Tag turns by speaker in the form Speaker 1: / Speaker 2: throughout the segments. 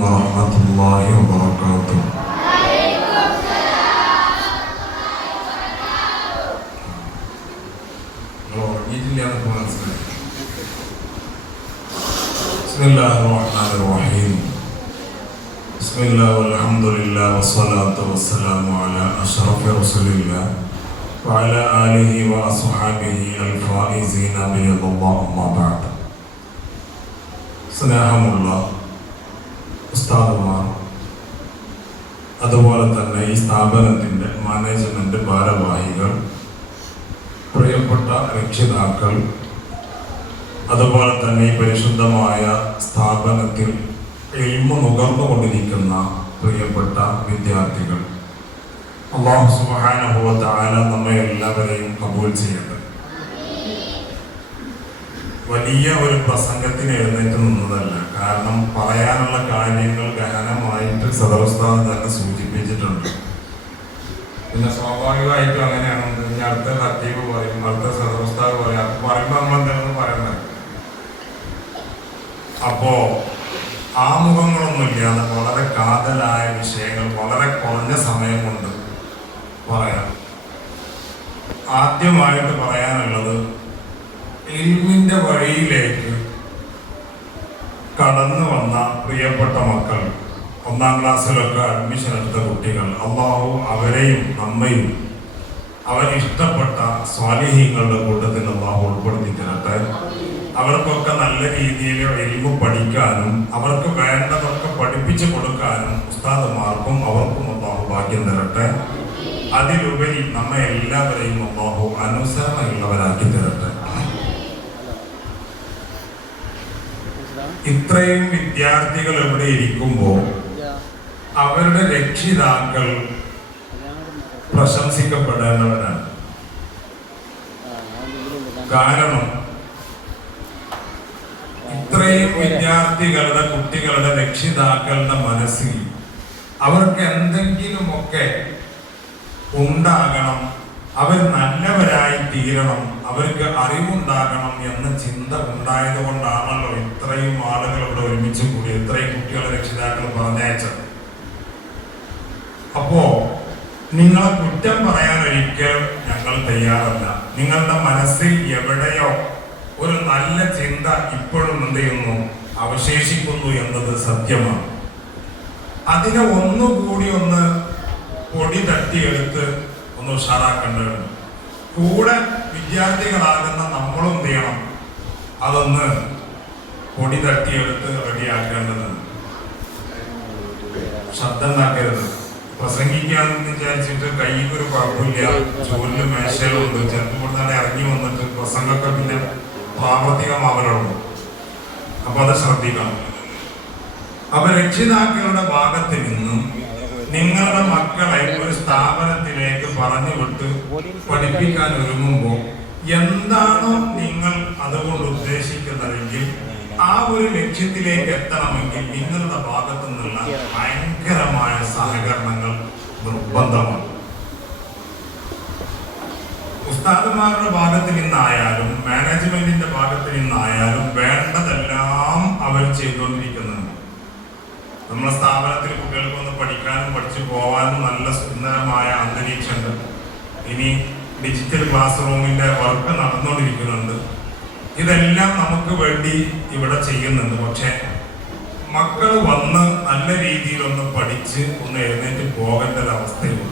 Speaker 1: ورحمة الله وبركاته നിങ്ങൾ ഉറങ്ങിയിട്ടില്ല എന്നൊക്കെ മനസ്സിലായി بسم الله الرحمن الرحيم بسم الله والحمد لله والصلاة والسلام على أشرف رسول الله وعلى آله وأصحابه الفائزين برضا الله أما بعد സ്നേഹമുള്ള ഉസ്താദുമാർ അതുപോലെ തന്നെ ഈ സ്ഥാപനത്തിന്റെ മാനേജ്മെന്റ് ഭാരവാഹികൾ പ്രിയപ്പെട്ട രക്ഷിതാക്കൾ അതുപോലെ തന്നെ ഈ പരിശുദ്ധമായ സ്ഥാപനത്തിൽ എൽമ നുകർന്നുകൊണ്ടിരിക്കുന്ന പ്രിയപ്പെട്ട വിദ്യാർത്ഥികൾ. അള്ളാഹു സുബാനുഭവത്തായ നമ്മെ എല്ലാവരെയും കബൂൽ ചെയ്യട്ടെ. വലിയ ഒരു പ്രസംഗത്തിന് എഴുന്നേറ്റ് നിന്നതല്ല. കാരണം പറയാനുള്ള കാര്യങ്ങൾ ഗഹനമായിട്ട് സദർസ്ഥാനം തന്നെ സൂചിപ്പിച്ചിട്ടുണ്ട്. പിന്നെ സ്വാഭാവികമായിട്ടും അങ്ങനെയാണ് ഇനി അടുത്ത തട്ടീവ് പറയും അടുത്ത സദർസ്ഥാവ് പറയും. അപ്പൊ പറയുമ്പോൾ നമ്മൾ എന്തെങ്കിലും പറയണ്ടേ? അപ്പോ ആമുഖങ്ങളൊന്നുമില്ലാതെ വളരെ കാതലായ വിഷയങ്ങൾ വളരെ കുറഞ്ഞ സമയം കൊണ്ട് പറയാം. ആദ്യമായിട്ട് പറയാനുള്ളത് ഇൽമിന്റെ വഴിയിലേക്ക് കടന്നു വന്ന പ്രിയപ്പെട്ട മക്കൾ ഒന്നാം ക്ലാസ്സിലൊക്കെ അഡ്മിഷൻ എടുത്ത കുട്ടികൾ അള്ളാഹു അവരെയും നമ്മയും അവരിഷ്ടപ്പെട്ട സ്വാലിഹ്യങ്ങളുടെ കൂട്ടത്തിൽ അള്ളാഹു ഉൾപ്പെടുത്തി തരട്ടെ അവർക്കൊക്കെ നല്ല രീതിയിൽ എൽമു പഠിക്കാനും അവർക്ക് വേണ്ടതൊക്കെ പഠിപ്പിച്ചു കൊടുക്കാനും ഉസ്താദുമാർക്കും അവർക്കും അള്ളാഹു ഭാഗ്യം തരട്ടെ. അതിലുപരി നമ്മെ എല്ലാവരെയും അള്ളാഹു അനുസരണയുള്ളവരാക്കി തരട്ടെ. ഇത്രയും വിദ്യാർത്ഥികൾ ഇവിടെ ഇരിക്കുമ്പോൾ അവരുടെ രക്ഷിതാക്കൾ പ്രശംസിക്കപ്പെടേണ്ടവരാണ്. കാരണം ഇത്രയും വിദ്യാർത്ഥികളുടെ കുട്ടികളുടെ രക്ഷിതാക്കളുടെ മനസ്സിൽ അവർക്ക് എന്തെങ്കിലുമൊക്കെ ഉണ്ടാകണം അവർ നല്ലവരായി തീരണം അവർക്ക് അറിവുണ്ടാകണം എന്ന ചിന്ത ഉണ്ടായത് കൊണ്ടാണല്ലോ ഇത്രയും ആളുകൾ ഇവിടെ ഒരുമിച്ച് കൂടി ഇത്രയും കുട്ടികളെ രക്ഷിതാക്കൾ പറഞ്ഞയച്ചത്. അപ്പോ നിങ്ങളെ കുറ്റം പറയാൻ ഒരിക്കൽ ഞങ്ങൾ തയ്യാറല്ല. നിങ്ങളുടെ മനസ്സിൽ എവിടെയോ ഒരു നല്ല ചിന്ത ഇപ്പോഴും എന്ത് ചെയ്യുന്നു അവശേഷിക്കുന്നു എന്നത് സത്യമാണ്. അതിനെ ഒന്നുകൂടി ഒന്ന് പൊടി തട്ടിയെടുത്ത് ഒന്ന് ഉഷാറാക്കേണ്ടതുണ്ട്. കൂടെ വിദ്യാർത്ഥികളാകുന്ന നമ്മളും ചെയ്യണം അതൊന്ന് പൊടി തട്ടിയെടുത്ത് റെഡിയാക്കേണ്ടത്. ശബ്ദം ഉണ്ടാക്കരുത് പ്രസംഗിക്കാന്ന് വിചാരിച്ചിട്ട് കയ്യിൽ ഒരു കുഴപ്പമില്ല. ജോലിലും മേശയിലും ഉണ്ട്. ഇവിടെ തന്നെ ഇറങ്ങി വന്നിട്ട് പ്രസംഗമൊക്കെ പിന്നെ പ്രാവർത്തികമാവലുള്ളൂ. അപ്പൊ അത് ശ്രദ്ധിക്കണം. അപ്പൊ രക്ഷിതാക്കളുടെ ഭാഗത്ത് നിന്നും നിങ്ങളുടെ മക്കളെ ഒരു സ്ഥാപനത്തിലേക്ക് പറഞ്ഞു വിട്ട് പഠിപ്പിക്കാൻ ഒരുങ്ങുമ്പോൾ എന്താണോ നിങ്ങൾ അതുകൊണ്ട് ഉദ്ദേശിക്കുന്നതെങ്കിൽ ആ ഒരു ലക്ഷ്യത്തിലേക്ക് എത്തണമെങ്കിൽ നിങ്ങളുടെ ഭാഗത്തു നിന്നുള്ള ഭയങ്കരമായ സഹകരണങ്ങൾ നിർബന്ധമാണ്. ഉസ്താദന്മാരുടെ ഭാഗത്ത് നിന്നായാലും മാനേജ്മെന്റിന്റെ ഭാഗത്ത് നിന്നായാലും വേണ്ടതെല്ലാം അവർ ചെയ്തുകൊണ്ടിരിക്കുന്നുണ്ട്. നമ്മുടെ സ്ഥാപനത്തിൽ കുട്ടികൾക്ക് ഒന്ന് പഠിക്കാനും പഠിച്ചു പോകാനും നല്ല സുന്ദരമായ അന്തരീക്ഷമുണ്ട്. ഇനി ഡിജിറ്റൽ ക്ലാസ് റൂമിന്റെ വർക്ക് നടന്നുകൊണ്ടിരിക്കുന്നുണ്ട് ഇതെല്ലാം നമുക്ക് വേണ്ടി ഇവിടെ ചെയ്യുന്നുണ്ട്. പക്ഷെ മക്കൾ വന്ന് നല്ല രീതിയിൽ ഒന്ന് പഠിച്ച് ഒന്ന് എഴുന്നേറ്റ് പോകേണ്ട ഒരു അവസ്ഥയുള്ളൂ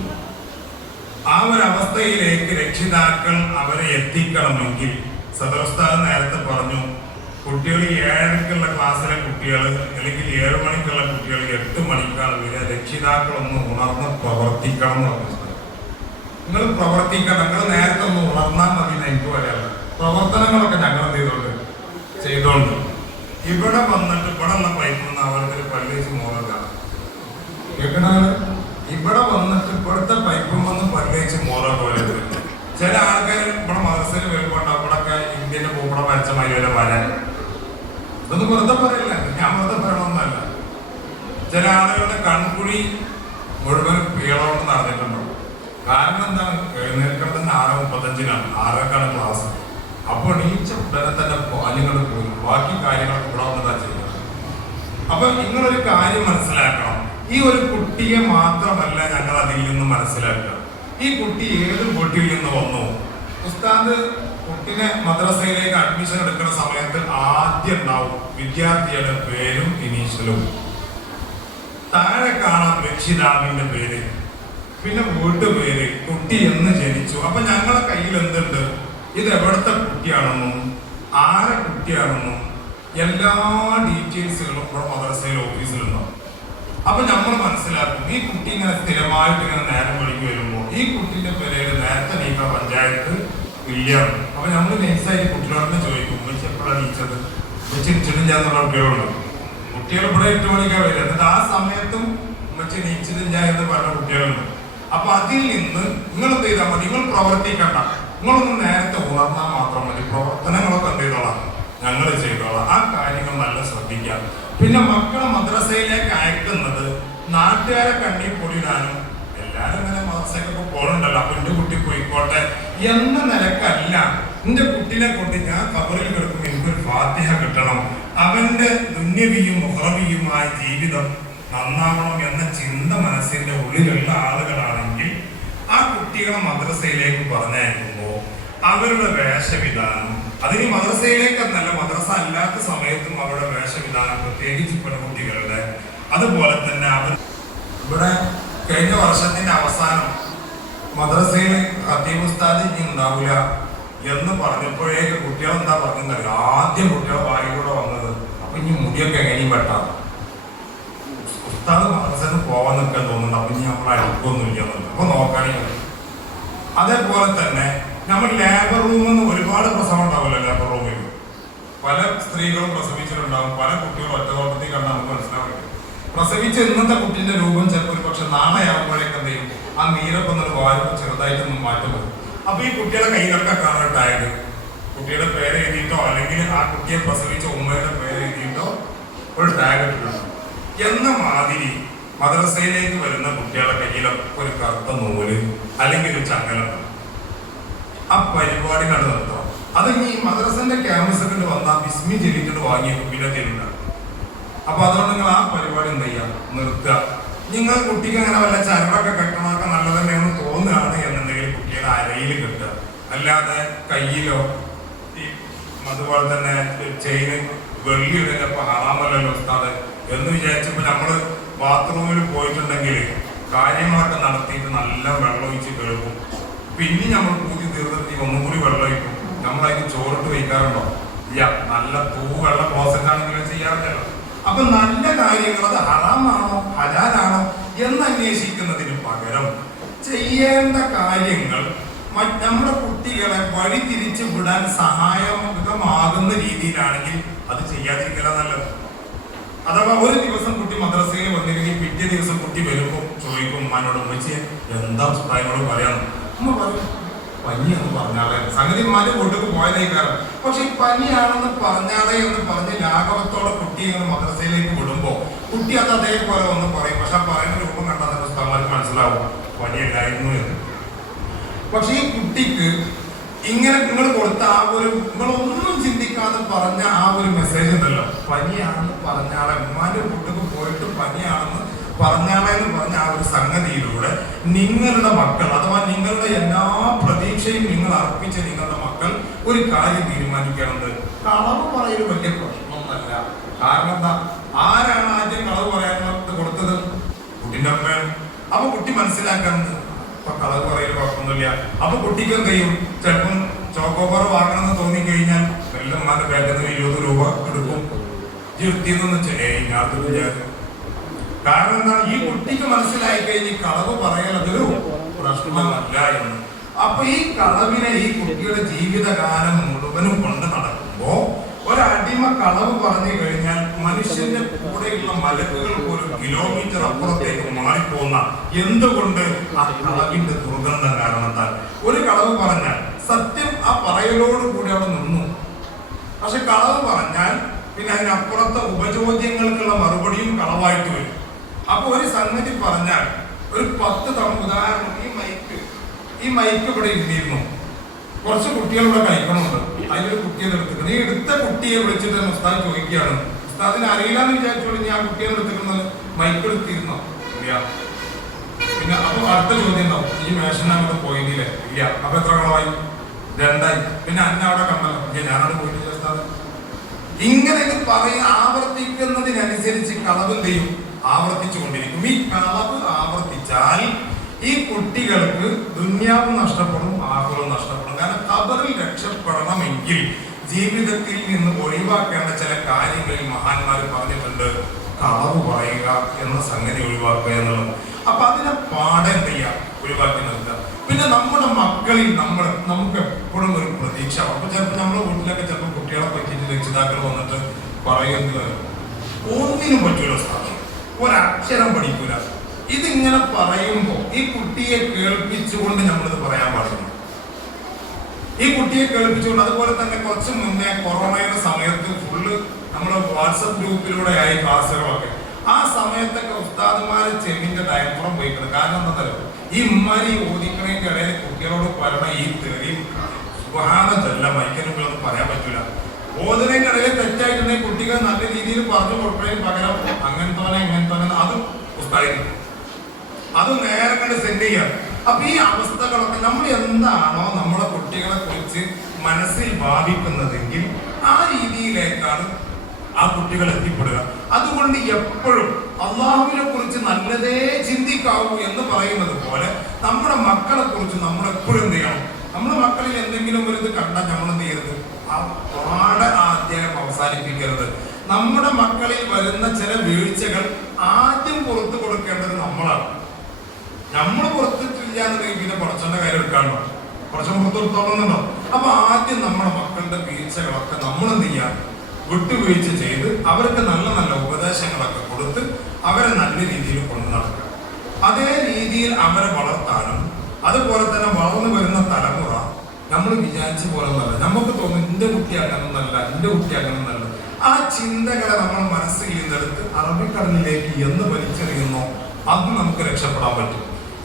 Speaker 1: ആ ഒരു അവസ്ഥയിലേക്ക് രക്ഷിതാക്കൾ അവരെ എത്തിക്കണമെങ്കിൽ സദർസ്ഥാൻ നേരത്തെ പറഞ്ഞു കുട്ടികൾ ഏഴരക്കുള്ള ക്ലാസ്സിലെ കുട്ടികൾ അല്ലെങ്കിൽ ഏഴ് മണിക്കുള്ള കുട്ടികൾ എട്ട് മണിക്കാണ് വരിക. രക്ഷിതാക്കൾ ഒന്ന് ഉണർന്ന് പ്രവർത്തിക്കണം എന്ന് പറഞ്ഞു. നിങ്ങൾ പ്രവർത്തിക്കണം. നിങ്ങൾ നേരത്തെ ഒന്ന് ഉണർന്നാൽ മതി എനിക്ക് പറയാം പ്രവർത്തനങ്ങളൊക്കെ ഞങ്ങൾ എന്ത് ചെയ്തോണ്ട്? ചെയ്തോണ്ട്. ഇവിടെ വന്നിട്ട് ഇവിടെ നിന്ന് അവർക്ക് പല്ലേച്ച് മോറുക കേൾക്കണത് ഇവിടെ വന്നിട്ട് ഇവിടുത്തെ പൈപ്പും വന്ന് പല്ലേച്ച് മോറ പോലെ ചില ആൾക്കാർ ഇവിടെ മദർസയിൽ വരുമ്പോൾ അവിടെയൊക്കെ ഇന്ത്യന്റെ പൂപ്പടം വരച്ച വരെ വരാൻ ഇതൊന്നും വെറുതെ പറയില്ല. ഞാൻ വെറുതെ പറയണമെന്നല്ല ചില ആളുകളുടെ കൺകുഴി മുഴുവൻ പീളോണ്ട് നടന്നിട്ടുണ്ടോ. കാരണം എന്താണ്? എഴുന്നേൽക്കുന്നത് ആറ് മുപ്പത്തഞ്ചിനാണ്. ആറരക്കാണ് ക്ലാസ്. അപ്പോൾ നീച്ച ഉടനെ തന്നെ കാര്യങ്ങൾ പോയി ബാക്കി കാര്യങ്ങൾ ഇവിടെ വന്നതാ ചെയ്യുന്നത് അപ്പൊ നിങ്ങളൊരു കാര്യം മനസ്സിലാക്കണം. ഈ ഒരു കുട്ടിയെ മാത്രമല്ല ഞങ്ങൾ അതിൽ നിന്ന് മനസ്സിലാക്കുക. ഈ കുട്ടി ഏത് വീട്ടിൽ നിന്ന് വന്നു? ഉസ്താദ് കുട്ടിനെ മദ്രസയിലേക്ക് അഡ്മിഷൻ എടുക്കുന്ന സമയത്ത് ആദ്യം ഉണ്ടാവും വിദ്യാർത്ഥിയുടെ പേരും ഇനീഷ്യലും താഴെ കാണാം രക്ഷിതാവിന്റെ പേര്. പിന്നെ വീട്ടുപേര് കുട്ടി എന്ന് ജനിച്ചു. അപ്പൊ ഞങ്ങളെ കയ്യിൽ എന്തുണ്ട്? ഇത് എവിടുത്തെ കുട്ടിയാണെന്നും ആരെ കുട്ടിയാണെന്നും എല്ലാ ഡീറ്റെയിൽസുകളും ഇവിടെ മദ്രസയിൽ ഓഫീസിലുണ്ടാവും. അപ്പൊ നമ്മൾ മനസ്സിലാക്കും ഈ കുട്ടി ഇങ്ങനെ സ്ഥിരമായിട്ട് ഇങ്ങനെ നേരം വിളിക്ക് വരുമ്പോൾ ഈ കുട്ടിന്റെ പേര് നേരത്തെ നീക്ക പഞ്ചായത്ത് ഇല്ല. അപ്പൊ നമ്മൾ നൈസായി കുട്ടികളോട് ചോദിക്കും ഉമ്മച്ചി എപ്പോഴാണ് നീച്ചത്? ഉമ്മച്ചി ഇച്ചിട്ടില്ല എന്നുള്ള കുട്ടികളുണ്ട് കുട്ടികൾ ഇവിടെ എട്ട് മണിക്കാണ് വരിക. എന്നിട്ട് ആ സമയത്തും ഉമ്മച്ചി ഞാൻ എന്ന് പറഞ്ഞ കുട്ടികളുണ്ട്. അപ്പൊ അതിൽ നിന്ന് നിങ്ങൾ എന്ത് ചെയ്താൽ മതി നിങ്ങൾ പ്രവർത്തിക്കണ്ട. നിങ്ങളൊന്ന് നേരത്തെ ഉണർന്നാൽ മാത്രം മതി പ്രവർത്തനങ്ങളൊക്കെ എന്ത് ചെയ്തോളാം. ഞങ്ങൾ ചെയ്തോളാം. ആ കാര്യങ്ങൾ നല്ല ശ്രദ്ധിക്കാം പിന്നെ മക്കളെ മദ്രസയിലേക്ക് അയക്കുന്നത് നാട്ടുകാരെ കണ്ണി പൊടിയിടാനും എല്ലാരും ഇങ്ങനെ മദ്രസയ്ക്കൊക്കെ പോകണുണ്ടല്ലോ അപ്പൊ എന്റെ കുട്ടി പോയിക്കോട്ടെ എന്ന നിലക്കല്ല. എന്റെ കുട്ടിനെ കൊണ്ട് ഞാൻ കബറിൽ കിടക്കുമ്പോൾ എനിക്കൊരു ഫാത്തിഹ കിട്ടണം. അവന്റെ ദുന്യവിയും മുഹറവിയുമായ ജീവിതം നന്നാവണം എന്ന ചിന്ത മനസ്സിന്റെ ഉള്ളിലുള്ള ആളുകളാണെങ്കിൽ ആ കുട്ടികളെ മദ്രസയിലേക്ക് പറഞ്ഞയക്കുമ്പോൾ അവരുടെ വേഷവിധാനം അതിന് മദ്രസയിലേക്ക് എന്നല്ല മദ്രസ അല്ലാത്ത സമയത്തും അവരുടെ വേഷവിധാനം പ്രത്യേകിച്ച് പെൺകുട്ടികളുടെ അതുപോലെ തന്നെ അവർ ഇവിടെ കഴിഞ്ഞ വർഷത്തിന്റെ അവസാനം മദ്രസയിൽ ഖത്തീബ് ഉസ്താദ് ഇനി ഉണ്ടാവില്ല എന്ന് പറഞ്ഞപ്പോഴേക്ക് കുട്ടികൾ എന്താ പറഞ്ഞത് ആദ്യം കുട്ടികളെ വായിലൂടെ വന്നത്. അപ്പൊ ഇനി മുടിയൊക്കെ എങ്ങനെയും വെട്ടാം. ഉസ്താദ് മനസ്സിന് പോവാൻ നിൽക്കാൻ തോന്നുന്നുണ്ട്. അപ്പൊ ഇനി നമ്മൾ അടുക്കൊന്നുമില്ല അപ്പോൾ അപ്പൊ നോക്കാനേ അതേപോലെ തന്നെ നമ്മൾ ലേബർ റൂമെന്ന് ഒരുപാട് പ്രസവം ഉണ്ടാവില്ല ലേബർ റൂമിൽ പല സ്ത്രീകളും പ്രസവിച്ചിട്ടുണ്ടാവും. പല കുട്ടികളും ഒറ്റതോട്ടത്തിൽ കണ്ടാൽ നമുക്ക് മനസ്സിലാവില്ല പ്രസവിച്ച ഇന്നത്തെ കുട്ടിന്റെ രൂപം ചിലപ്പോൾ ഒരു പക്ഷെ നാളെ ആകുമ്പോഴേക്ക് എന്ത് ചെയ്യും? ആ നീരപ്പൊന്നൊരു വാരുമ്പോൾ ചെറുതായിട്ടൊന്നും മാറ്റം വരും. അപ്പൊ ഈ കുട്ടിയുടെ കയ്യിലൊക്കെ കാണാൻ കുട്ടിയുടെ പേര് എഴുതിയിട്ടോ? അല്ലെങ്കിൽ ആ കുട്ടിയെ പ്രസവിച്ച ഉമ്മയുടെ പേര് എഴുതിയിട്ടോ? ഒരു ടാഗ് ഇട്ടിട്ടുണ്ട്. എന്ന മാതിരി മദ്രസയിലേക്ക് വരുന്ന കുട്ടികളുടെ കയ്യിലൊക്കെ ഒരു കറുത്ത നൂൽ അല്ലെങ്കിൽ ഒരു ചങ്ങലുണ്ട് ആ പരിപാടി കണ്ടു നിർത്തണം അത് ഈ മദ്രസന്റെ ക്യാമ്പസ് കണ്ട് വന്നാൽ ബിസ്മി ചെല്ലിട്ട് വാങ്ങിയ പിന്നെ തരില്ല അപ്പൊ അതുകൊണ്ട് നിങ്ങൾ ആ പരിപാടി എന്ത് ചെയ്യാം? നിർത്തുക. നിങ്ങൾ കുട്ടിക്ക് അങ്ങനെ വല്ല ചരടൊക്കെ കെട്ടണമൊക്കെ നല്ലത് തന്നെയാണ് തോന്നുകയാണ് എന്നുണ്ടെങ്കിൽ കുട്ടിയുടെ അരയിൽ കിട്ടുക. അല്ലാതെ കയ്യിലോ ഈ അതുപോലെ തന്നെ ചെയിന് വെള്ളി ഇടലപ്പോ ഹറാമല്ലല്ലോ ഉസ്താദ്. എന്ന് വിചാരിച്ചപ്പോ നമ്മൾ ബാത്റൂമിൽ പോയിട്ടുണ്ടെങ്കിൽ കാര്യങ്ങളൊക്കെ നടത്തിയിട്ട് നല്ല വെള്ളം ഒഴിച്ച് കഴുകും. പിന്നെ നമ്മൾ പൂജ തീർന്നിട്ട് ഒന്നും കൂടി വെള്ളം ഒഴിക്കും. നമ്മളതിന് ചോറിട്ട് വയ്ക്കാറുണ്ടോ? ഇല്ല. നല്ല പൂ വെള്ള ക്ലോസറ്റ് ആണെങ്കിലും ചെയ്യാറില്ലല്ലോ അപ്പൊ നല്ല കാര്യങ്ങൾ അത് ഹറാമാണോ ഹലാലാണോ എന്ന് അന്വേഷിക്കുന്നതിന് പകരം ചെയ്യേണ്ട കാര്യങ്ങൾ നമ്മുടെ കുട്ടികളെ വഴി തിരിച്ചു വിടാൻ സഹായകമാകുന്ന രീതിയിലാണെങ്കിൽ അത് ചെയ്യാതിരിക്കല നല്ലത്. അഥവാ ഒരു ദിവസം കുട്ടി മദ്രസയിൽ വന്നില്ലെങ്കിൽ പിറ്റേ ദിവസം കുട്ടി വരുമ്പോൾ ചോദിക്കും ഉമ്മാനോട് ഉമ്മച്ച് എന്താ അഭിപ്രായങ്ങളും പറയണം ഉമ്മ പറയും പനിയെന്ന് പറഞ്ഞാളെ. സംഗതി ഉമ്മാന്റെ വീട്ടിൽ കാരണം പക്ഷെ പനിയാണെന്ന് പറഞ്ഞാളെ എന്ന് പറഞ്ഞ് ലാഘവത്തോടെ കുട്ടി ഇങ്ങനെ മദ്രസയിലേക്ക് വിടുമ്പോ കുട്ടി അത് അതേപോലെ ഒന്ന് പറയും. പക്ഷെ ആ പറയുന്ന രൂപം കണ്ടാൽ തന്നെ ഉസ്താമാർക്ക് മനസ്സിലാവും പനിയല്ലായിരുന്നു എന്ന്. പക്ഷെ ഈ കുട്ടിക്ക് ഇങ്ങനെ നിങ്ങൾ കൊടുത്ത ആ ഒരു നിങ്ങളൊന്നും ചിന്തിക്കാതെ പറഞ്ഞ ആ ഒരു മെസ്സേജ് ഉണ്ടല്ലോ. പനിയാണെന്ന് പറഞ്ഞാളെ ഉമ്മാന്റെ വീട്ടിൽ പോയിട്ട് പനിയാണെന്ന് പറഞ്ഞാളെ എന്ന് പറഞ്ഞ ആ ഒരു സംഗതിയിലൂടെ നിങ്ങളുടെ മക്കൾ അഥവാ നിങ്ങളുടെ എല്ലാ പ്രതീക്ഷയും നിങ്ങൾ അർപ്പിച്ച നിങ്ങളുടെ മക്കൾ ഒരു കാര്യം തീരുമാനിക്കാറുണ്ട്. കളവ് പറയൊരു വലിയ പ്രശ്നമൊന്നല്ല കാരണം എന്താ? ആരാണ് ആദ്യം കളവ് പറയാനുള്ളത് കൊടുത്തത്? കുട്ടിന്റെ അമ്മയാണ്. അപ്പൊ കുട്ടി മനസ്സിലാക്കുന്നത് അപ്പൊ കളവ് പറയൊരു കുഴപ്പമൊന്നുമില്ല. അപ്പൊ കുട്ടിക്ക് എന്ത് ചെയ്യും? ചിലപ്പം ചോക്കോബർ വാങ്ങണമെന്ന് തോന്നിക്കഴിഞ്ഞാൽ എല്ലാം ഉമ്മാന്റെ ബാഗിൽ നിന്ന് ഇരുപത് രൂപ എടുക്കും. ഞാൻ വിചാരിച്ചു. കാരണം എന്താണ്? ഈ കുട്ടിക്ക് മനസ്സിലായി കഴിഞ്ഞ് കളവ് പറയൽ അതൊരു പ്രശ്നമല്ല എന്ന്. അപ്പൊ ഈ കളവിനെ ഈ കുട്ടിയുടെ ജീവിതകാലം മുഴുവനും കൊണ്ട് നടക്കുമ്പോ ഒരടിമ കളവ് പറഞ്ഞു കഴിഞ്ഞാൽ മനുഷ്യന്റെ കൂടെയുള്ള മലക്കുകൾ പോലും കിലോമീറ്റർ അപ്പുറത്തേക്ക് മാറിപ്പോന്ന. എന്തുകൊണ്ട്? ആ കളവിന്റെ ദുർഗന്ധം കാരണത്താൽ ഒരു കളവ് പറഞ്ഞാൽ സത്യം ആ പറയലോട് കൂടി അവിടെ നിന്നു. പക്ഷെ കളവ് പറഞ്ഞാൽ പിന്നെ അതിനപ്പുറത്തെ ഉപചോദ്യങ്ങൾക്കുള്ള മറുപടിയും കളവായിട്ട് വരും. അപ്പൊ ഒരു സംഗതി പറഞ്ഞാൽ ഒരു പത്ത് തവണ ഉദാഹരണം ഈ മൈക്ക് ഈ മൈക്ക് ഇവിടെ ഇരുന്നിരുന്നു. കുറച്ച് കുട്ടികളിവിടെ കഴിക്കണമുണ്ട് അതിലൊരു കുട്ടിയെ എടുത്തിട്ടുണ്ട് ഈ എടുത്ത കുട്ടിയെ വിളിച്ചിട്ട് ഉസ്താദ് ചോദിക്കുകയാണ്. ഉസ്താദിന് അറിയില്ലാന്ന് വിചാരിച്ചോളൂ ഞാൻ കുട്ടിയെ എടുത്തിരുന്നത് മൈക്കെടുത്തിരുന്നോ ഇല്ല. പിന്നെ അപ്പൊ അടുത്ത ചോദ്യം ഉണ്ടാവും ഈ മേഷനങ്ങോട്ട് പോയിന്റിലെ ഇല്ല. അപ്പൊ എത്ര കളവായി? രണ്ടായി. പിന്നെ അന്ന അവിടെ കണ്ടല്ലോ. ഞാനവിടെ സ്ഥലം ഇങ്ങനെ പറയും ആവർത്തിക്കുന്നതിനനുസരിച്ച് കളവ് എന്ത് ചെയ്യും? ആവർത്തിച്ചു കൊണ്ടിരിക്കും ഈ കളവ് ആവർത്തിച്ചാൽ ഈ കുട്ടികൾക്ക് ദുന്യാവും നഷ്ടപ്പെടും ആഹുലവും നഷ്ടപ്പെടും. കാരണം ഖബറിൽ രക്ഷപ്പെടണമെങ്കിൽ ജീവിതത്തിൽ നിന്ന് ഒഴിവാക്കേണ്ട ചില കാര്യങ്ങളിൽ മഹാന്മാർ പറഞ്ഞിട്ടുണ്ട്. കളവ് പറയുക എന്ന സംഗതി ഒഴിവാക്കുക എന്നുള്ളത്. അപ്പൊ അതിനെ പാടെ ചെയ്യാം? ഒഴിവാക്കി നിർത്തുക പിന്നെ നമ്മുടെ മക്കളിൽ നമ്മൾ നമുക്ക് എപ്പോഴും ഒരു പ്രതീക്ഷ. അപ്പൊ ചിലപ്പോൾ നമ്മുടെ വീട്ടിലൊക്കെ ചിലപ്പോൾ കുട്ടികളെ പറ്റിയിട്ട് രക്ഷിതാക്കൾ വന്നിട്ട് പറയുന്നത് ഒന്നിനും പറ്റൂല സാധനം ഒരക്ഷരം പഠിക്കൂല. ഇതിങ്ങനെ പറയുമ്പോൾ ഈ കുട്ടിയെ കേൾപ്പിച്ചുകൊണ്ട് നമ്മളിത് പറയാൻ പാടില്ല. ഈ കുട്ടിയെ കേൾപ്പിച്ചുകൊണ്ട് അതുപോലെ തന്നെ കുറച്ച് മുന്നേ കൊറോണയുടെ സമയത്ത് ഫുള്ള് നമ്മൾ വാട്സപ്പ് ഗ്രൂപ്പിലൂടെ ആയി ക്ലാസ്സുകളൊക്കെ. ആ സമയത്തൊക്കെ ഉസ്താദുമാരെ ചെവിന്റെ ഡയഫ്രം പോയിക്കണം കാരണം എന്താ ഈ ഉമ്മാരി ഇടയിൽ കുട്ടികളോട് പറയണ ഈ തെറിയും സുഹാനത്തല്ല മൈക്കനുകളൊന്നും പറയാൻ പറ്റൂല. ഓതിനേന്റെ ഇടയിൽ തെറ്റായിട്ടുണ്ടെങ്കിൽ കുട്ടികൾ നല്ല രീതിയിൽ പറഞ്ഞു കൊടുക്കുകയും പകരം അങ്ങനത്തോനെ ഇങ്ങനത്തോനെ അത് പുസ്തകം അത് നേരെ കണ്ട് സെൻഡ് ചെയ്യാം. അപ്പൊ ഈ അവസ്ഥകളൊക്കെ നമ്മൾ എന്താണോ നമ്മളെ കുട്ടികളെ കുറിച്ച് മനസ്സിൽ ഭാവിക്കുന്നതെങ്കിൽ ആ രീതിയിലേക്കാണ് ആ കുട്ടികൾ എത്തിപ്പെടുക. അതുകൊണ്ട് എപ്പോഴും അള്ളാഹുവിനെ കുറിച്ച് നല്ലതേ ചിന്തിക്കാവൂ എന്ന് പറയുന്നത് പോലെ നമ്മുടെ മക്കളെ കുറിച്ച് നമ്മൾ എപ്പോഴും എന്ത് ചെയ്യണം? നമ്മുടെ മക്കളിൽ എന്തെങ്കിലും ഒരു ഇത് കണ്ടാൽ നമ്മൾ എന്ത് ചെയ്യരുത്? ആ പാടെ ആ അധ്യായം അവസാനിപ്പിക്കരുത്. നമ്മുടെ മക്കളിൽ വരുന്ന ചില വീഴ്ചകൾ ആദ്യം പുറത്തു കൊടുക്കേണ്ടത് നമ്മളാണ്. നമ്മൾ പുറത്തിട്ടില്ല എന്നുണ്ടെങ്കിൽ പിന്നെ കുറച്ചോന്റെ കാര്യം എടുക്കാണോ കുറച്ചും പുറത്തു കൊടുത്തോളുന്നുണ്ടോ അപ്പൊ ആദ്യം നമ്മുടെ മക്കളുടെ വീഴ്ചകളൊക്കെ നമ്മൾ എന്ത് ചെയ്യാം? വിട്ടുവീഴ്ച ചെയ്ത് അവർക്ക് നല്ല നല്ല ഉപദേശങ്ങളൊക്കെ കൊടുത്ത് അവരെ നല്ല രീതിയിൽ കൊണ്ടു നടക്കുക. അതേ രീതിയിൽ അവരെ വളർത്താനും അതുപോലെ തന്നെ വളർന്നു വരുന്ന തലമുറ നമ്മൾ വിചാരിച്ച പോലെ ഒന്നല്ല. നമുക്ക് തോന്നും എന്റെ കുട്ടി നല്ല എന്റെ കുട്ടി നല്ല ആ ചിന്തകളെ നമ്മൾ മനസ്സിൽ നിന്നെടുത്ത് അറബിക്കടലിലേക്ക് എന്ന് വലിച്ചെറിയുന്നോ അത് നമുക്ക് രക്ഷപ്പെടാൻ പറ്റും.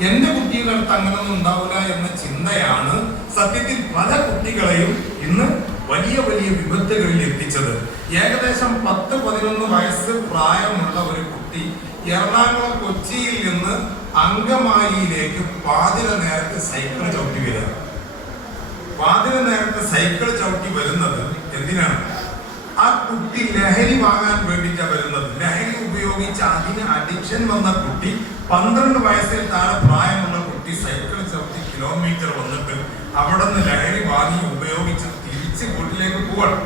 Speaker 1: എന്റെ കുട്ടികളുടെ അടുത്ത് അങ്ങനൊന്നും ഉണ്ടാവില്ല എന്ന ചിന്തയാണ് സത്യത്തിൽ പല കുട്ടികളെയും ഇന്ന് വലിയ വലിയ വിപത്തുകളിൽ എത്തിച്ചത്. ഏകദേശം പത്ത് പതിനൊന്ന് വയസ്സ് പ്രായമുള്ള ഒരു കുട്ടി എറണാകുളം കൊച്ചിയിൽ നിന്ന് അങ്കമാലിയിലേക്ക് പാതിര നേരത്തെ സൈക്കിൾ ചവിട്ടി വരിക. പാതിര നേരത്തെ സൈക്കിൾ ചവിട്ടി വരുന്നത് എന്തിനാണ്? ആ കുട്ടി ലഹരി വാങ്ങാൻ വേണ്ടിയിട്ടാണ് വരുന്നത്. ലഹരി ഉപയോഗിച്ച് അതിന് അഡിക്ഷൻ വന്ന കുട്ടി പന്ത്രണ്ട് വയസ്സിൽ താഴെ പ്രായമുള്ള കുട്ടി സൈക്കിൾ ചവിട്ടി കിലോമീറ്റർ വന്നിട്ട് അവിടെ നിന്ന് ലഹരി വാങ്ങി ഉപയോഗിച്ച് തിരിച്ച് വീട്ടിലേക്ക് പോവാണ്.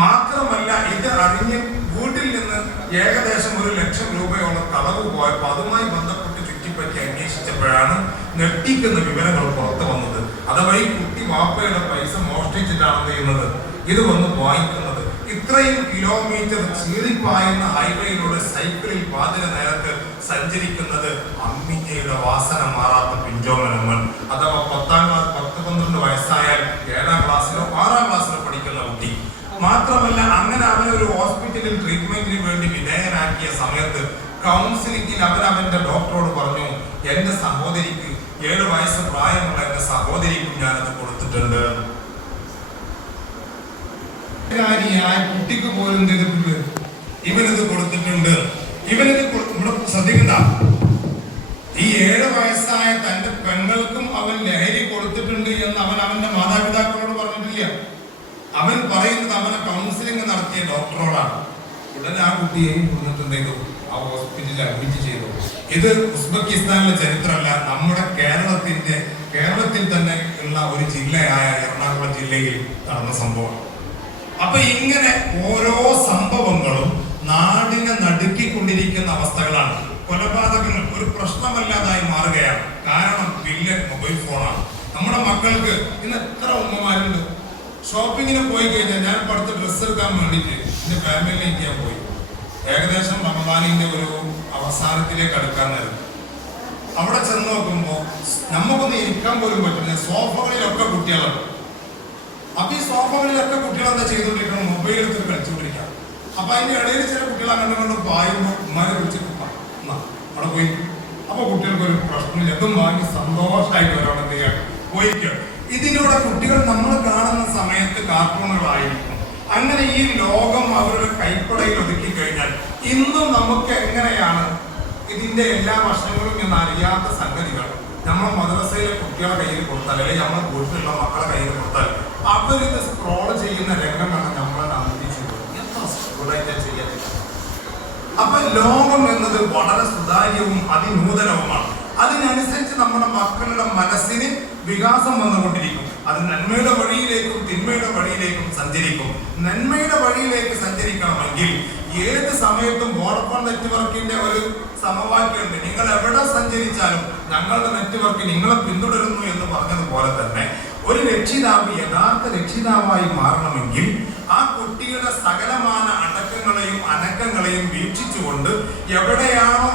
Speaker 1: മാത്രമല്ല ഇത് അറിഞ്ഞ് വീട്ടിൽ നിന്ന് ഏകദേശം ഒരു ലക്ഷം രൂപയോളം കളവ് പോയപ്പോൾ അതുമായി ബന്ധപ്പെട്ട് ചുറ്റിപ്പറ്റി അന്വേഷിച്ചപ്പോഴാണ് ഞെട്ടിക്കുന്ന വിവരങ്ങൾ പുറത്തു വന്നത്. അഥവാ കുട്ടി വാപ്പയുടെ പൈസ മോഷ്ടിച്ചിട്ടാണ് ചെയ്യുന്നത്? ഇത് വന്ന് വാങ്ങിക്കുന്നത്. ഇത്രയും കിലോമീറ്റർ ചീറിപ്പായുന്ന ഹൈവേയിലൂടെ സൈക്കിളിൽ പാതിര നേരത്ത് സഞ്ചരിക്കുന്നത് അമ്മിക്കയുടെ വാസന മാറാത്ത പിഞ്ചോമനങ്ങൾ അഥവാ പത്താം ക്ലാസ് പന്ത്രണ്ട് വയസ്സായാൽ ഏഴാം ക്ലാസ്സിലോ ആറാം ക്ലാസ്സിലോ പഠിക്കുന്ന കുട്ടി. മാത്രമല്ല അങ്ങനെ അവനെ ഒരു ഹോസ്പിറ്റലിൽ ട്രീറ്റ്മെന്റിന് വേണ്ടി വിധേയനാക്കിയ സമയത്ത് കൗൺസിലിംഗിൽ അവൻ അവന്റെ ഡോക്ടറോട് പറഞ്ഞു എന്റെ സഹോദരിക്ക് ഏഴ് വയസ്സ് പ്രായമുള്ള എന്റെ സഹോദരിക്കും ഞാനത് കൊടുത്തിട്ടുണ്ട്. കുട്ടിക്ക് പോലും ഇവനത് കൊടുത്തിട്ടുണ്ട്. ഇവനിത് ഇവിടെ ശ്രദ്ധിക്കണ്ട. ഈ ഏഴ് വയസ്സായ തന്റെ പെങ്ങൾക്കും അവൻ ലഹരി കൊടുത്തിട്ടുണ്ട് എന്ന് അവൻ അവന്റെ മാതാപിതാക്കളോട് പറഞ്ഞിട്ടില്ല അവൻ പറയുന്നത് അവനെ കൗൺസിലിംഗ് നടത്തിയ ഡോക്ടറോടാണ്. ഉടനെ ആ കുട്ടിയെയും കൊണ്ടിട്ടുണ്ട് ആ ഹോസ്പിറ്റലിൽ അഡ്മിറ്റ് ചെയ്തു. ഇത് ഉസ്ബെക്കിസ്ഥാനിലെ ചരിത്രമല്ല. നമ്മുടെ കേരളത്തിന്റെ കേരളത്തിൽ തന്നെ ഉള്ള ഒരു ജില്ലയായ എറണാകുളം ജില്ലയിൽ നടന്ന സംഭവം അപ്പൊ ഇങ്ങനെ ഓരോ സംഭവങ്ങളും നാടിനെ നടുക്കിക്കൊണ്ടിരിക്കുന്ന അവസ്ഥകളാണ്. കൊലപാതകങ്ങൾ ഒരു പ്രശ്നമല്ലാതായി മാറുകയാണ്. കാരണം വില്ലൻ മൊബൈൽ ഫോണാണ്. നമ്മുടെ മക്കൾക്ക് ഇന്ന് എത്ര ഉമ്മമാരുണ്ട്? ഷോപ്പിങ്ങിന് പോയി കഴിഞ്ഞാൽ ഞാൻ അടുത്ത് ഡ്രസ്സ് എടുക്കാൻ വേണ്ടിയിട്ട് എന്റെ ഫാമിലിയിലേക്ക് ഞാൻ പോയി. ഏകദേശം റമദാനിന്റെ ഒരു അവസാനത്തിലേക്ക് അടുക്കാൻ നേരം. അവിടെ ചെന്ന് നോക്കുമ്പോൾ നമുക്കൊന്ന് ഇരിക്കാൻ പോലും പറ്റുന്ന സോഫകളിലൊക്കെ കുട്ടികളുണ്ട്. അപ്പൊ ഈ സോഫകളിലൊക്കെ കുട്ടികൾ എന്താ ചെയ്തുകൊണ്ടിരിക്കണം മൊബൈൽ എടുത്ത് കളിച്ചുകൊണ്ടിരിക്കുക അപ്പൊ അതിന്റെ ഇടയിൽ ചില കുട്ടികൾ അങ്ങനെ കൊണ്ട് പായുമ്പോൾ ഉമ്മാരെ വിളിച്ചിട്ട് "ഉമ്മ, അവിടെ പോയി. അപ്പൊ കുട്ടികൾക്ക് ഒരു പ്രശ്നമില്ല. അതും വാങ്ങി സന്തോഷമായിട്ട് ഒരാൾ എന്ത് പോയിരിക്കുക ഇതിലൂടെ കുട്ടികൾ നമ്മൾ കാണുന്ന സമയത്ത് കാർട്ടൂണുകളായിരിക്കും അങ്ങനെ ഈ ലോകം അവരുടെ കൈക്കുടയിൽ ഒതുക്കി കഴിഞ്ഞാൽ ഇന്നും നമുക്ക് എങ്ങനെയാണ് ഇതിന്റെ എല്ലാ വശങ്ങളും എന്ന് അറിയാത്ത സംഗതികൾ നമ്മൾ മദ്രസയിലെ കുട്ടികളുടെ കയ്യിൽ കൊടുത്താൽ അല്ലെങ്കിൽ നമ്മൾ വീട്ടിലുള്ള മക്കളുടെ കയ്യിൽ കൊടുത്താൽ അവരിത് സ്ക്രോൾ ചെയ്യുന്ന രംഗമാണ് നമ്മൾ ചെയ്യാൻ അപ്പൊ ലോകം എന്നത് വളരെ സുതാര്യവും അതിനൂതനവുമാണ്. അതിനനുസരിച്ച് നമ്മുടെ മക്കളുടെ മനസ്സിന് വികാസം വന്നുകൊണ്ടിരിക്കും. അത് നന്മയുടെ വഴിയിലേക്കും തിന്മയുടെ വഴിയിലേക്കും സഞ്ചരിക്കും. നന്മയുടെ വഴിയിലേക്ക് സഞ്ചരിക്കണമെങ്കിൽ ഏത് സമയത്തും വോഡഫോൺ നെറ്റ്വർക്കിന്റെ ഒരു സമവാക്യമുണ്ട്. നിങ്ങൾ എവിടെ സഞ്ചരിച്ചാലും ഞങ്ങളുടെ നെറ്റ്വർക്ക് നിങ്ങളെ പിന്തുടരുന്നു എന്ന് പറഞ്ഞതുപോലെ തന്നെ ഒരു രക്ഷിതാവ് യഥാർത്ഥ രക്ഷിതാവായി മാറണമെങ്കിൽ ആ കുട്ടിയുടെ സകലമാന അടക്കങ്ങളെയും അനക്കങ്ങളെയും വീക്ഷിച്ചുകൊണ്ട് എവിടെയാണോ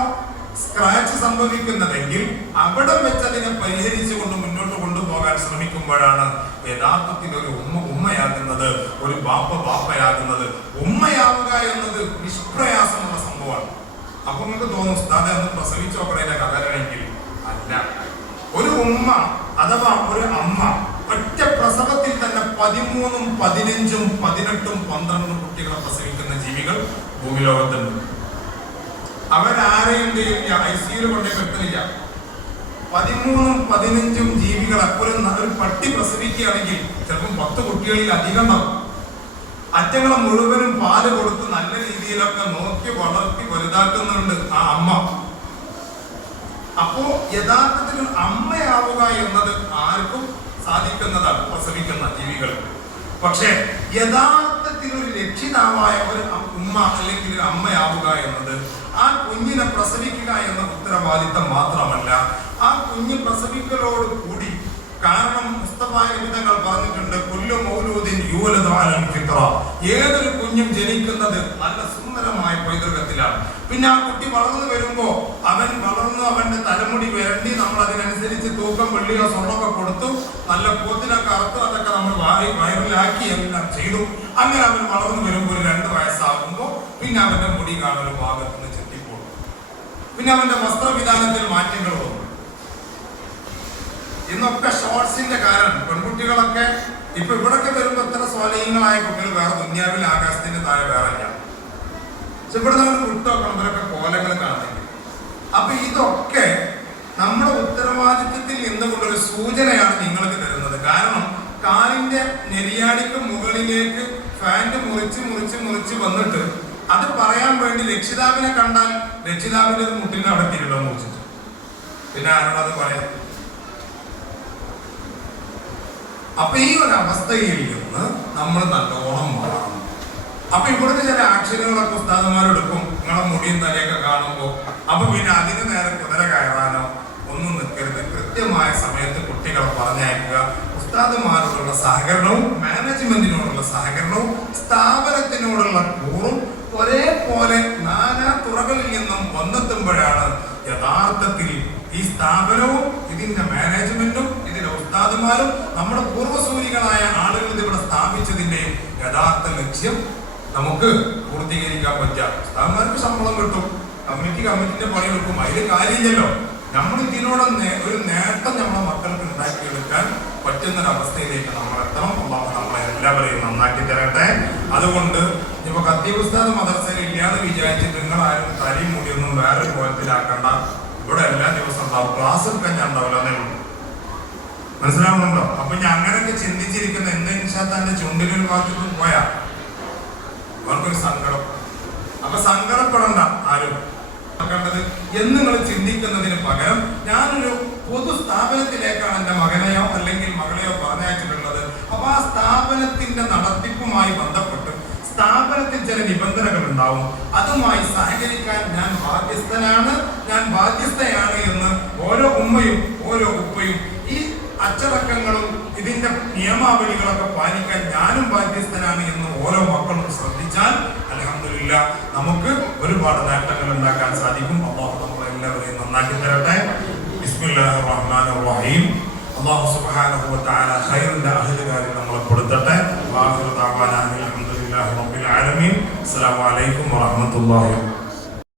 Speaker 1: സ്ക്രാച്ച് സംഭവിക്കുന്നതെങ്കിൽ അവിടെ വെച്ച് അതിനെ പരിഹരിച്ചുകൊണ്ട് മുന്നോട്ട് കൊണ്ടുപോകാൻ ശ്രമിക്കുമ്പോഴാണ് യഥാർത്ഥത്തിൽ ഒരു ഉമ്മ ഉമ്മയാകുന്നത് ഒരു ബാപ്പ ബാപ്പയാകുന്നത്. ഉമ്മയാവുക എന്നത് നിഷ്പ്രയാസമുള്ള സംഭവമാണ്. അപ്പൊ നിങ്ങൾക്ക് തോന്നും ഉസ്താദെ അന്ന് പ്രസവിച്ചു നോക്കണേന്റെ കഥകളെങ്കിൽ അല്ല. ഒരു ഉമ്മ അഥവാ ഒരു അമ്മ ഒറ്റ പ്രസവത്തിൽ തന്നെ പതിമൂന്നും പതിനഞ്ചും പതിനെട്ടും പന്ത്രണ്ടും കുട്ടികളെ പ്രസവിക്കുന്ന ജീവികൾ ഭൂമി ലോകത്തുണ്ട് അവരാരെയും ഐ സിയിൽ കൊണ്ടേ കെട്ടില്ല പതിമൂന്നും പതിനഞ്ചും ജീവികൾ ന- ഒരു പട്ടി പ്രസവിക്കുകയാണെങ്കിൽ ചിലപ്പോൾ പത്ത് കുട്ടികളിൽ അധികം ഉണ്ടാവും അറ്റങ്ങളെ മുഴുവനും പാൽ കൊടുത്ത് നല്ല രീതിയിലൊക്കെ നോക്കി വളർത്തി വലുതാക്കുന്നുണ്ട് ആ അമ്മ. അപ്പോ യഥാർത്ഥത്തിൽ അമ്മയാവുക എന്നത് ആർക്കും സാധിക്കുന്നതാണ് പ്രസവിക്കുന്ന ജീവികൾ. പക്ഷേ യഥാർത്ഥത്തിൽ ഒരു രക്ഷിതാവായ ഒരു ഉമ്മ അല്ലെങ്കിൽ ഒരു അമ്മയാവുക എന്നത് ആ കുഞ്ഞിനെ പ്രസവിക്കുക എന്ന ഉത്തരവാദിത്തം മാത്രമല്ല ആ കുഞ്ഞ് പ്രസവിക്കലോട് കൂടി കാരണം മുസ്തഫായ വിധങ്ങൾ പറഞ്ഞിട്ടുണ്ട് കൊല്ലു മൗലൂദിൻ അലൽ ഫിത്ര. ഏതൊരു കുഞ്ഞും ജനിക്കുന്നത് നല്ല സുന്ദരമായ പൈതൃകത്തിലാണ്. പിന്നെ ആ കുട്ടി വളർന്നു വരുമ്പോ അവൻ വളർന്നു അവന്റെ തലമുടി വരണ്ടി നമ്മൾ അതിനനുസരിച്ച് തൂക്കം വെള്ളിയോ സ്വർണമൊക്കെ കൊടുത്തു നല്ല പോത്തിനൊക്കെ അറുത്തു അതൊക്കെ നമ്മൾ വാരി വയറിലാക്കി എല്ലാം ചെയ്തു. അങ്ങനെ അവൻ വളർന്നു വരുമ്പോൾ ഒരു രണ്ട് വയസ്സാകുമ്പോൾ പിന്നെ അവന്റെ മുടി കാണൊരു ഭാഗത്ത് പിന്നെ അവന്റെ വസ്ത്രവിധാനത്തിൽ മാറ്റങ്ങൾ വന്നു. ഇന്നൊക്കെ ഷോർട്സിന്റെ കാരണം പെൺകുട്ടികളൊക്കെ ഇപ്പൊ ഇവിടൊക്കെ വരുമ്പോ എത്ര സ്വാധീനങ്ങളായ കുട്ടികൾ വേറെ ദുന്യാവിൽ ആകാശത്തിന്റെ താഴെ വേറെ പക്ഷെ ഇവിടെ നമ്മൾ വിട്ടോക്കണം ഇവരൊക്കെ കോലങ്ങൾ കാണണമെങ്കിൽ അപ്പൊ ഇതൊക്കെ നമ്മുടെ ഉത്തരവാദിത്വത്തിൽ നിന്നുകൊണ്ടൊരു സൂചനയാണ് നിങ്ങൾക്ക് തരുന്നത്. കാരണം കാലിന്റെ നെരിയാടിക്ക് മുകളിലേക്ക് ഫാന്റ് മുറിച്ച് മുറിച്ച് മുറിച്ച് വന്നിട്ട് അത് പറയാൻ വേണ്ടി രക്ഷിതാവിനെ കണ്ടാൽ രക്ഷിതാവിന്റെ ഒരു മുട്ടിൽ അവിടെ മോചിച്ചു പിന്നെ അത് പറയാം? അപ്പൊ ഈ ഒരു അവസ്ഥയിൽ നിന്ന് നമ്മൾ നല്ലോണം മാറണം അപ്പൊ ഇവിടുത്തെ ചില ആക്ഷനുകളൊക്കെ ഉസ്താദന്മാരെടുക്കും. നിങ്ങളെ മുടിയും തലയൊക്കെ കാണുമ്പോൾ അപ്പൊ പിന്നെ അതിന് നേരെ കുതിര കയറാനോ ഒന്നും നിൽക്കരുത്. കൃത്യമായ സമയത്ത് കുട്ടികളെ പറഞ്ഞയക്കുക. ഉസ്താദന്മാരോടുള്ള സഹകരണവും മാനേജ്മെന്റിനോടുള്ള സഹകരണവും സ്ഥാപനത്തിനോടുള്ള കൂറും ഒരേപോലെ നാനാ തുറകളിൽ നിന്നും വന്നെത്തുമ്പോഴാണ് യഥാർത്ഥത്തിൽ ഈ സ്ഥാപനവും ഇതിന്റെ മാനേജ്മെന്റും ഇതിന്റെ ഉസ്താദുമാരും നമ്മുടെ പൂർവസൂരികളായ ആളുകൾ ഇതിവിടെ സ്ഥാപിച്ചതിന്റെ യഥാർത്ഥ ലക്ഷ്യം നമുക്ക് പൂർത്തീകരിക്കാൻ പറ്റുക. ഉസ്താദന്മാർക്ക് ശമ്പളം കിട്ടും. കമ്മിറ്റി കമ്മിറ്റിന്റെ പണി എടുക്കും അതിൽ കാര്യമില്ലല്ലോ. നമ്മൾ ഇതിനോട് ഒരു നേട്ടം നമ്മുടെ മക്കൾക്ക് ഉണ്ടാക്കിയെടുക്കാൻ പറ്റുന്ന ഒരു അവസ്ഥയിലേക്ക് നമ്മൾ എത്തണം അള്ളാഹു നമ്മളെ എല്ലാവരെയും നന്നാക്കി തരട്ടെ. അതുകൊണ്ട് ഇപ്പൊ കത്തീബ് ഉസ്താദ് മദർസയിൽ ഇല്ലാന്ന് വിചാരിച്ചിട്ട് നിങ്ങൾ ആരും തലയും മുടിയൊന്നും വേറൊരു കോലത്തിലാക്കണ്ട. ഇവിടെ എല്ലാ ദിവസം ഉണ്ടാവും. ക്ലാസ് എടുക്കാൻ ഞാൻ ഉണ്ടാവില്ലെന്നേ ഉള്ളൂ. മനസ്സിലാവുന്നുണ്ടോ? അപ്പൊ ഞാൻ അങ്ങനെയൊക്കെ ചിന്തിച്ചിരിക്കുന്ന എന്താ തന്റെ ചുണ്ടിലൊരു ഭാഗത്തേക്ക് പോയാ? അവർക്കൊരു സങ്കടം. അപ്പൊ സങ്കടപ്പെടണ്ട ആരും. എന്ന് നിങ്ങൾ ചിന്തിക്കുന്നതിന് പകരം ഞാനൊരു പൊതു സ്ഥാപനത്തിലേക്കാണ് എന്റെ മകനെയോ അല്ലെങ്കിൽ മകളെയോ പറഞ്ഞയച്ചിട്ടുള്ളത്. അപ്പൊ ആ സ്ഥാപനത്തിന്റെ നടത്തിപ്പുമായി ബന്ധപ്പെട്ട് സ്ഥാപനത്തിൽ ചില നിബന്ധനകൾ ഉണ്ടാവും അതുമായി സഹകരിക്കാൻ ഞാൻ ബാധ്യസ്ഥനാണ് ഞാൻ ബാധ്യസ്ഥയാണ് എന്ന് ഓരോ ഉമ്മയും ഓരോ ഉപ്പയും ഈ അച്ചടക്കങ്ങളും ഇതിന്റെ നിയമാവലികളൊക്കെ പാലിക്കാൻ ഞാനും ബാധ്യസ്ഥനാണ് എന്ന് ഓരോ മക്കളും ശ്രദ്ധിച്ചാൽ അലഹമില്ല നമുക്ക് ഒരുപാട് നേട്ടങ്ങൾ ഉണ്ടാക്കാൻ സാധിക്കും. അള്ളാഹു നമ്മളെല്ലാവരെയും നന്നാക്കി തരട്ടെ. ബിസ്മില്ലാഹി റഹീം അള്ളാഹു തആല ഖൈറിന്റെ അഹ്ലുകാരിൽ നമ്മളെ പെടുത്തട്ടെ വാഹിറു لله رب العالمين. السلام عليكم ورحمة الله